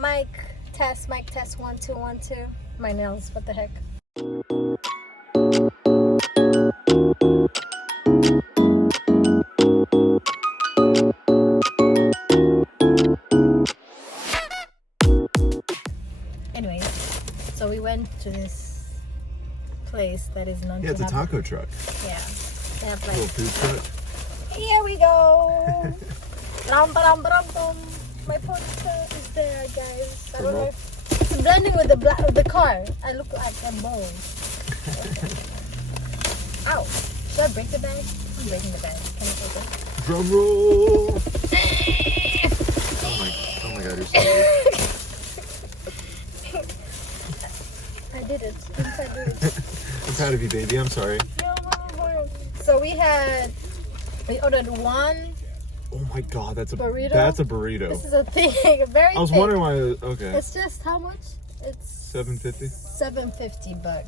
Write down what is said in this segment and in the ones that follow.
Mic test 1 2 1 2. My nails, what the heck? Anyways, so we went to this place that is known. Yeah, it's a taco truck. Yeah, they have Little like. food truck. Here we go. Ram. My poster is there, guys. I don't know if it's blending with the car. I look like a mole. Ow! Should I break the bag? I'm breaking the bag. Can I take it? Drum roll! oh my god, you're so weird. I did it. I did it. I'm proud of you, baby. I'm sorry. So we ordered one. Oh my god, that's a burrito. That's a burrito. This is a thing, very. I was wondering why. Okay. It's just how much? It's $7.50. $7.50.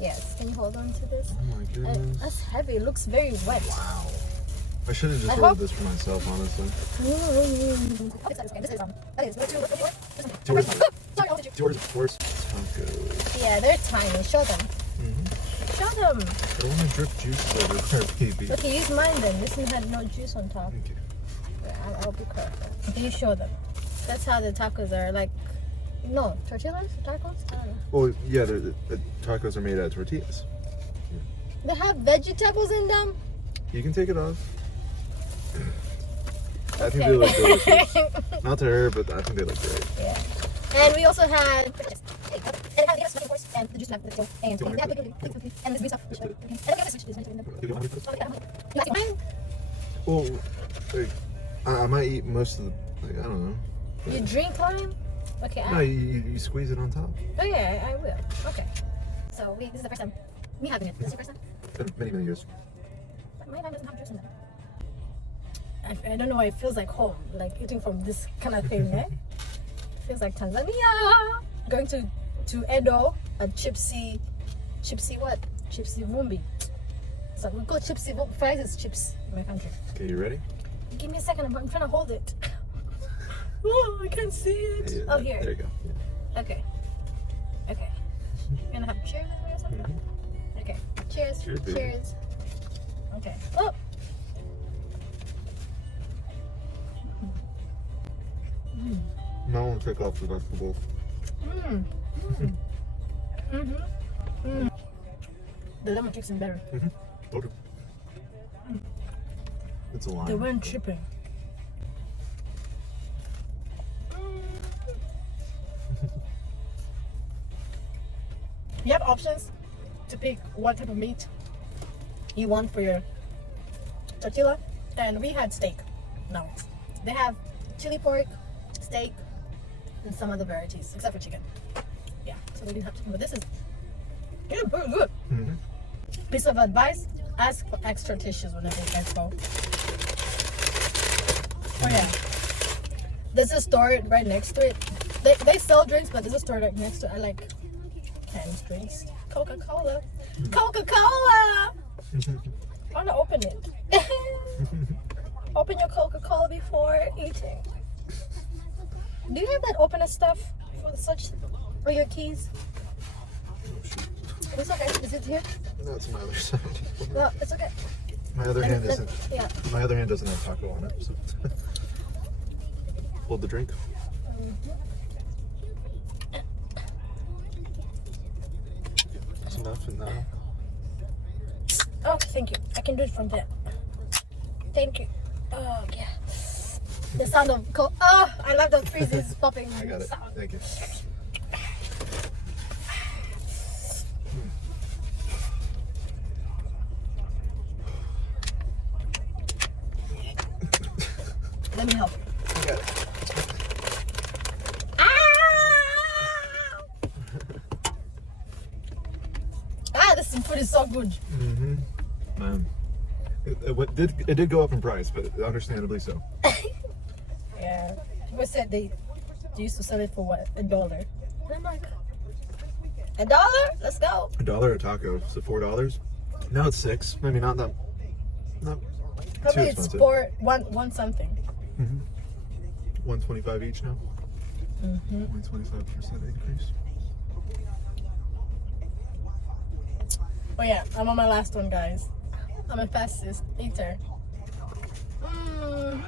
Yes. Can you hold on to this? Oh my goodness. That's heavy. It looks very wet. Wow. I should have just ordered this for myself, honestly. Tours. Tacos. Yeah, they're tiny. Show them. Show them. I don't want to drip juice over there, baby. Okay, use mine then. This one had no juice on top. Okay. Yeah, I'll be careful. Okay, you show them. That's how the tacos are. Like, no, tortillas? Tacos? I don't know. Well, yeah, the tacos are made out of tortillas. They have vegetables in them? You can take it off. I think Okay. they look delicious. Not to her, but I think they look great. Yeah. And we also had and it has yes, of course, and the juice and the and this green stuff. And I switch this. Well, like, I might eat most of the, like, I don't know. You drink lime? Okay. No, you squeeze it on top. Oh yeah, I will. Okay. So this is the first time me having it. This is the first time? Many, many years. But my lime doesn't have juice in them. I don't know why it feels like home, like eating from this kind of thing, eh? Feels like Tanzania. Going to Edo at Chipsy what? Chipsy Vumbi. So we call Chipsy fries is chips in my country. Okay, you ready? Give me a second, I'm trying to hold it. Oh, I can't see it. Yeah, oh, here. There you go. Yeah. Okay. You're gonna have cheers or something? Okay. Cheers. Cheers, baby. Cheers. Okay. Oh. Now I want to take off the vegetables. The lemon chicken better. Okay. It's a lime. They weren't tripping. You have options to pick what type of meat you want for your tortilla, and we had steak. No, they have chili pork, steak, and some other varieties except for chicken. Yeah, so we didn't have chicken, but this is good, very good. Piece of advice: ask for extra tissues whenever you guys go. Oh yeah, there's a store right next to it. They sell drinks, but there's a store right next to it. I like canned drinks. Coca-Cola. Coca-Cola! I want to open it. Open your Coca-Cola before eating. Do you have that opener stuff for such, or your keys? It's okay. Is it here? No, it's on my other side. No, it's okay. My other hand isn't. Yeah. My other hand doesn't have taco on it. So. Hold the drink. That's enough and now. Oh, thank you. I can do it from there. Thank you. Oh, yeah. The sound of cold. Oh, I love the freezes popping. I got it. Sound. Thank you. Let me help you. I got it. This food is so good. Man. It did go up in price, but understandably so. Yeah. People said they used to sell it for what? $1. And I'm like, $1? Let's go. $1 a taco, so $4. Now it's $6. Maybe not too Probably it's expensive. one something. $1.25 each now. Mm-hmm. Only 25% increase. Oh yeah, I'm on my last one, guys. I'm a fastest eater. Mm-hmm.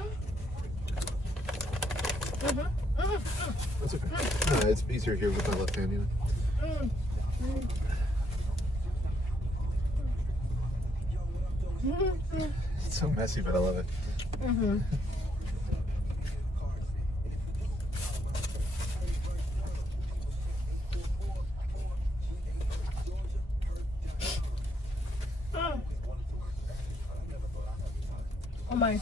Mm-hmm. Mm-hmm. That's okay. No, it's easier here with my left hand, you know. Mm-hmm. It's so messy, but I love it. Mm-hmm. Oh my.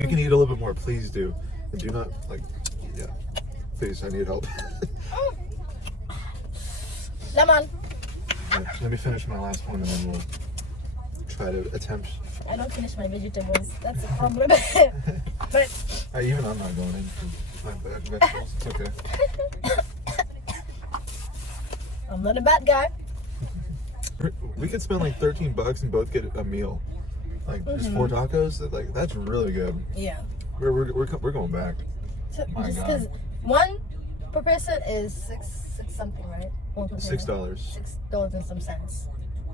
You can eat a little bit more, please do. And do not, like, yeah. Please, I need help. Lemon. Right, let me finish my last one and then we'll try to attempt. I don't finish my vegetables. That's a problem. But Even I'm not going in for my vegetables. It's okay. I'm not a bad guy. We could spend like $13 and both get a meal. Like just 4 tacos. Like that's really good. Yeah. We're going back. So, My just God. because one per person is six something, right? One per person. $6. $6 and some cents.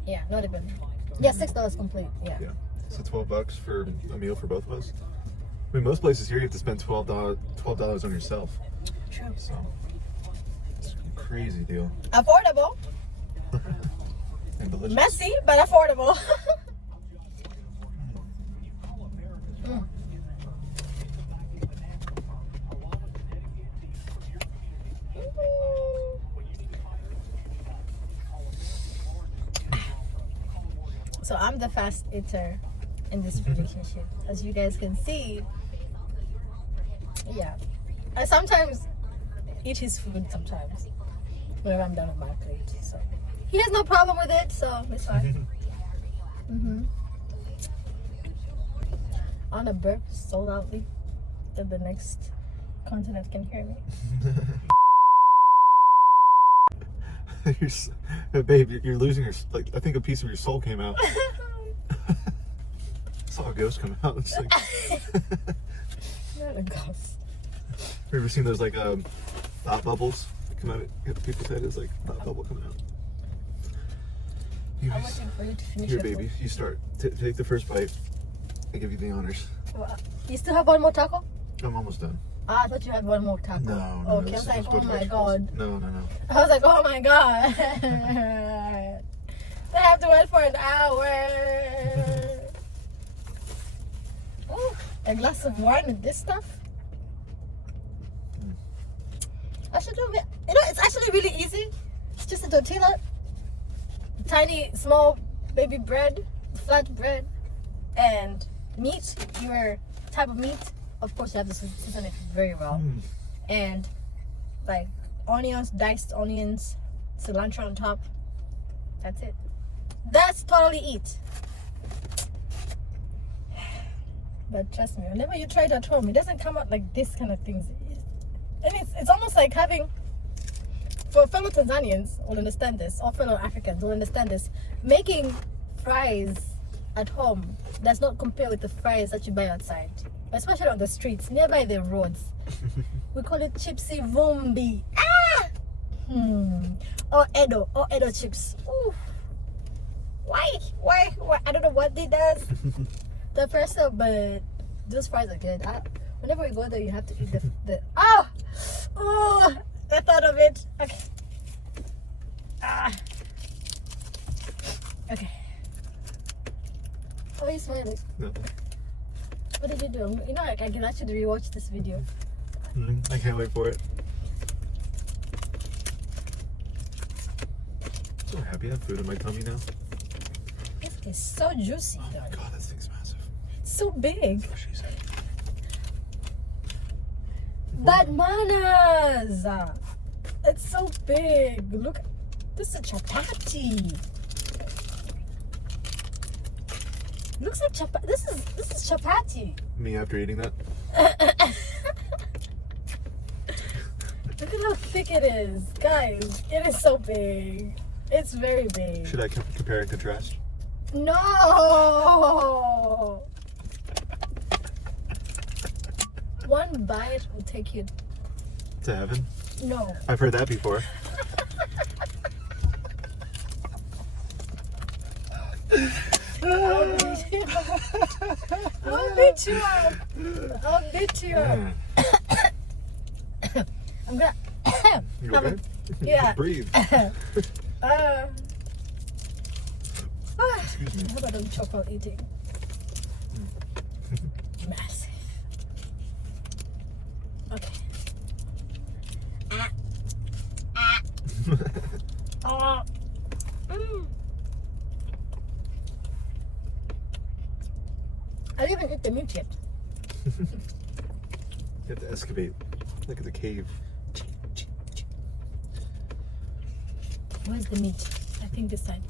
Yeah, not even. Yeah, $6 complete. Yeah. Yeah. So $12 for a meal for both of us. I mean, most places here you have to spend $12 on yourself. True. So it's a crazy deal. Affordable. And delicious. Messy, but affordable. Mm. So I'm the fast eater in this relationship, as you guys can see. Yeah, I sometimes eat his food sometimes whenever I'm done with my plate. So he has no problem with it, so it's fine. On a burp so loudly that the next continent can hear me. Babe, you're losing your, like, I think a piece of your soul came out. I saw a ghost come out. It's like, Not a ghost. have you ever seen those like thought bubbles come out of people's head? It's like thought bubble coming out. I'm waiting for you to finish Here, your baby, food. you start. Take the first bite. I give you the honors. Well, you still have one more taco? I'm almost done. Ah, I thought you had one more taco. No. Okay, I this was like, is oh what my vegetables- god. No. I was like, oh my god. They have to wait for an hour. Ooh, a glass of wine with this stuff. I should do it. You know, it's actually really easy. It's just a tortilla, tiny, small baby bread, flat bread, and meat, your type of meat. Of course, you have to season it very well. And like onions, diced onions, cilantro on top. That's it. That's totally it. But trust me, whenever you try it at home, it doesn't come out like this kind of things. And it's almost like having, for fellow Tanzanians will understand this, or fellow Africans will understand this, making fries at home does not compare with the fries that you buy outside, especially on the streets, nearby the roads. We call it chipsy vumbi. Ah! Or Edo chips. Ooh. Why? I don't know what it does. The person, but those fries are good. Whenever we go there, you have to eat the oh, I thought of it. Okay. Okay. Why are you smiling? No. What did you do? You know, I can actually rewatch this video. I can't wait for it. So happy I have food in my tummy now. This is so juicy. Oh my god, that thing's massive. It's so big. That's what she said. That manners. It's so big. Look, this is a chapati. Looks like chapati. This is chapati. Me after eating that? Look at how thick it is, guys. It is so big. It's very big. Should I compare and contrast? No. One bite will take you. To heaven? No. I've heard that before. I'll beat you up. I'll beat you up. I'll beat you up. I'm gonna. You okay? Yeah. Breathe. Excuse me. How about the chocolate eating? Massive. Okay. I didn't even eat the meat yet. You have to excavate. Look at the cave. Where's the meat? I think this side.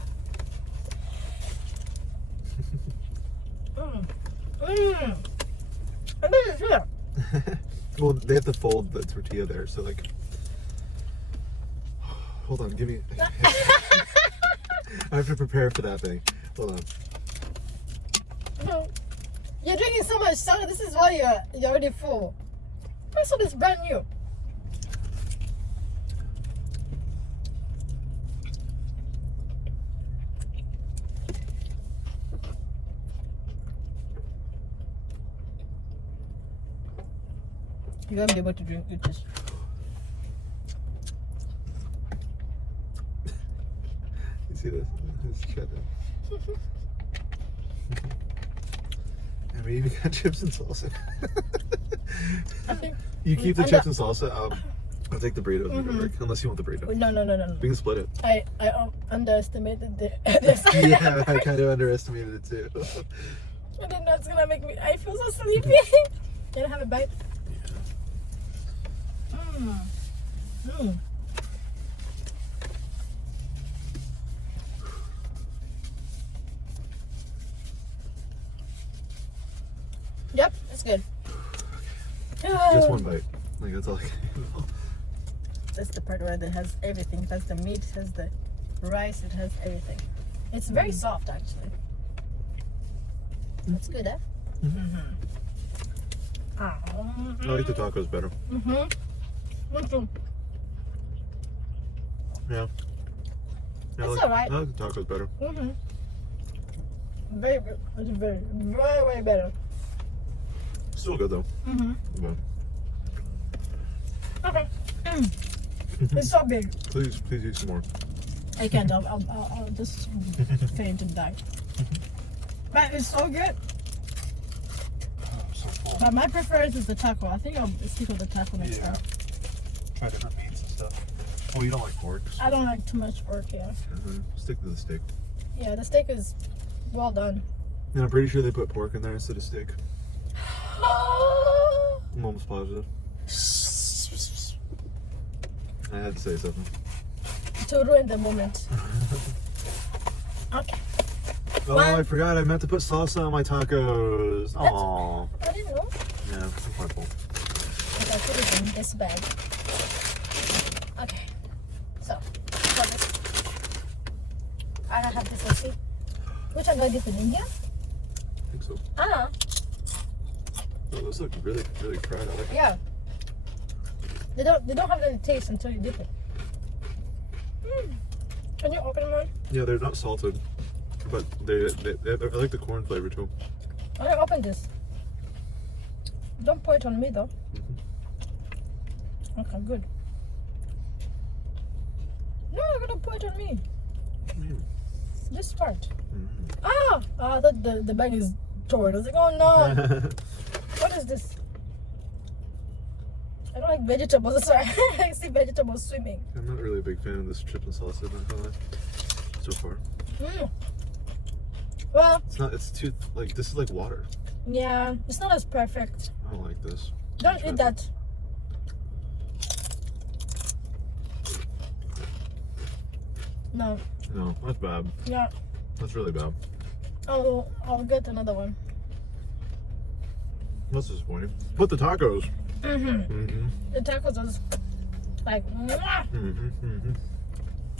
And this is here. Well, they have to fold the tortilla there, so like. Hold on, give me. I have to prepare for that thing. Hold on. You're drinking so much soda. This is why you're already full. This one is brand new. You won't be able to drink with this. You see this? This shut down. And we even got chips and salsa. I think You keep the chips and salsa. I'll take the burrito. Unless you want the burrito. no. We can split it. I underestimated the Yeah, I kind of underestimated it too. I didn't know it's gonna make me. I feel so sleepy. Can I have a bite? Yep, it's good. Just one bite. Like that's all I can do. That's the part where it has everything. It has the meat, it has the rice, it has everything. It's very soft actually. That's good, eh? I like the tacos better. Me too. Yeah. It's alright. I like the tacos better. Very good. It's very better. Still good though. Yeah. Okay. It's so big. Please eat some more. I can't. I'll just faint and die. But it's so good. I'm so full. But my preference is the taco. I think I'll stick with the taco next time. Try different meats and stuff. Oh, you don't like pork? I don't like too much pork here. Stick to the steak. Yeah, the steak is well done. And I'm pretty sure they put pork in there instead of steak. I'm almost positive. I had to say something. To ruin the moment. Okay. Oh, I forgot. I meant to put salsa on my tacos. Aww. I didn't know. Yeah, it's my fault. Okay, I put it in this bag. Okay. So, I have this receipt. Which one do I dip in India? I think so. Ah, Oh, those look really, really fried. I like it. yeah. They don't have any taste until you dip it. Can you open one? Yeah, they're not salted, but I like the corn flavor too. I want to open this. Don't pour it on me though. Okay, good. No, you're gonna pour it on me. This part. Ah! I thought the bag is torn. I was like, oh no. What is this? I don't like vegetables. Sorry. I see vegetables swimming. I'm not really a big fan of this chip and salsa, not gonna lie, so far. Well, It's too, like, this is like water. yeah, it's not as perfect. I don't like this. Don't eat that. No. No, that's bad. Yeah. That's really bad. I'll get another one. That's disappointing. But the tacos. The tacos is like, mwah!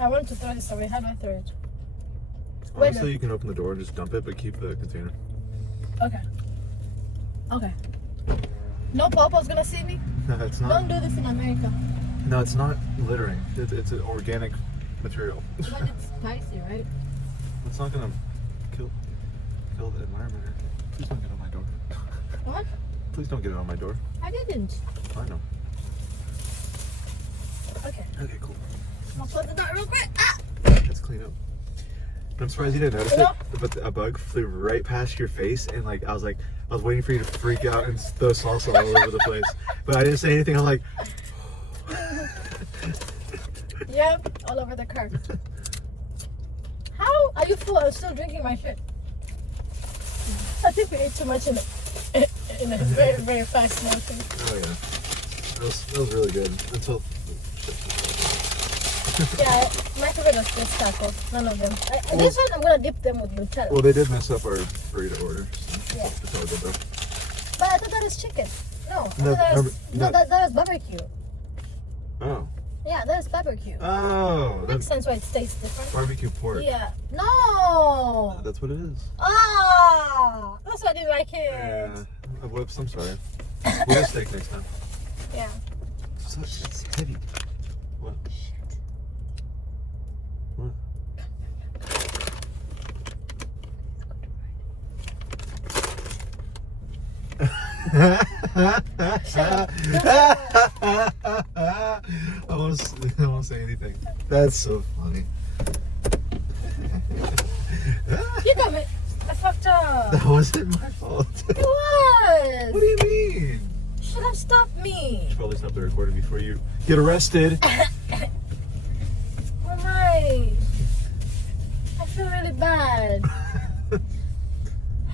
I want to throw this away. How do I throw it? Honestly, you can open the door and just dump it, but keep the container. Okay. Okay. No popo's gonna see me. No, it's not. Don't do this in America. No, it's not littering. It's an organic material. But it's spicy, right? It's not gonna kill the environment. Please don't get on my door. What? Please don't get it on my door. I didn't. I know. Okay. Okay, cool. I'll close the door real quick. Ah! Let's clean up. I'm surprised you didn't notice No. it, but a bug flew right past your face, and like I was waiting for you to freak out and throw salsa all over the place, but I didn't say anything. I'm like, Yep, all over the car. How are you full? I was still drinking my shit. I think we ate too much in a very, very fast motion. oh yeah, that was really good until. Yeah, my favorite is this tacos. None of them. This one, I'm gonna dip them with luchara. Well, they did mess up our burrito order. So Yeah. it's all good though. But I thought that was chicken. No, I thought No, that was, no. no, that was barbecue. Oh. Yeah, that is barbecue. Oh. Makes That's sense why it tastes different. barbecue pork. Yeah. No. That's what it is. Ah, that's why I didn't like it. Yeah. Whoops. I'm sorry. We'll get steak next time. Yeah. It's heavy. What? What? I won't say anything. That's so funny. You got me. I fucked up. That wasn't my fault. It was. What do you mean? Should have stopped me. You should probably stop the recording before you get arrested. Oh my. I feel really bad.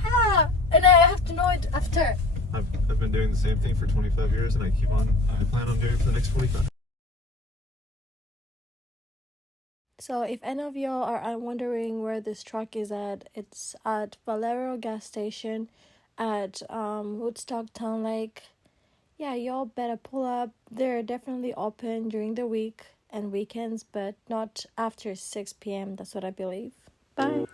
Ha! And I have to know it after. I've been doing the same thing for 25 years, and I plan on doing it for the next 25. So if any of y'all are wondering where this truck is at, it's at Valero gas station at Woodstock Town Lake. Yeah, y'all better pull up. They're definitely open during the week and weekends, but not after 6 p.m. That's what I believe. Bye.